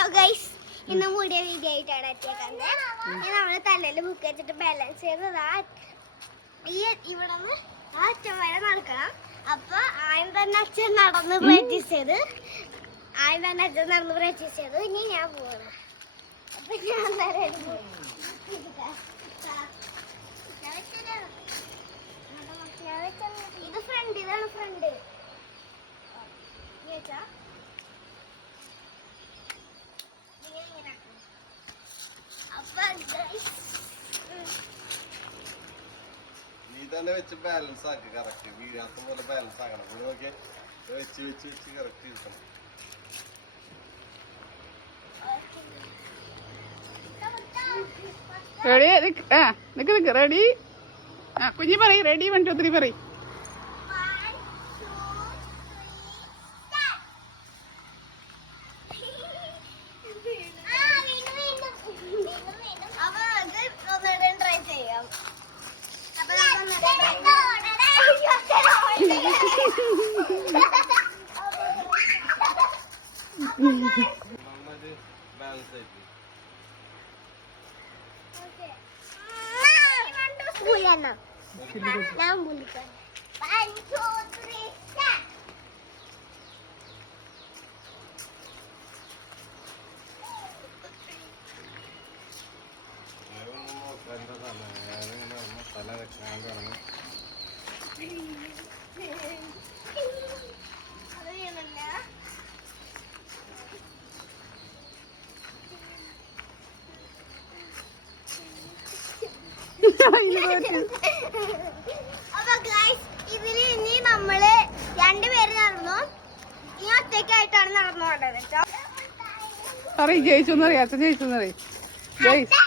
Hello guys, ഇന്ന് കൂടിയ video ആയിട്ടാണ് എത്തിയേക്കുന്നത്. നമ്മള് തലയില് ബുക്ക് വെച്ചിട്ട് ബാലൻസ് ചെയ്തതാ. ഇവിടെ നിന്ന് ആ അച്ഛൻ വരെ നടക്കണം. അപ്പൊ ആദ്യം തന്നെ അച്ഛൻ നടന്ന് പ്രാക്ടീസ് ചെയ്ത് ഇനി ഞാൻ പോവാണ്. അപ്പൊ ഞാൻ ഇത് ഫ്രണ്ട്, ഇതാണ് ഫ്രണ്ട്. നീ തന്നെ വെച്ച് ബാലൻസ് ആക്കി കറക്റ്റ് വീഴാത്ത പോലെ ബാലൻസ് ആക്കണം. നോക്കിയാൽ വെച്ച് വെച്ച് വെച്ച് കറക്റ്റ് ഇരിക്കണം. റെഡി റെഡി കുഞ്ഞി പറയും. റെഡി 1 2 3 പറയും. ബാലൻസ് ആയിട്ട് ഞാൻ വിളിക്കാം. 1 2 3 start. തല വെക്കാണ്ട് തുടങ്ങി. അപ്പൊ ഗൈസ്, ഇതില് ഇനി നമ്മള് 2 പേര് നടന്നു. ഈ ഒറ്റയ്ക്കായിട്ടാണ് നടന്നു കൊണ്ടത് കേട്ടോ. പറയും ജയിച്ചു എന്നറിയാം. അച്ഛൻ ജയിച്ചു എന്നറിയും. ജയിച്ചു.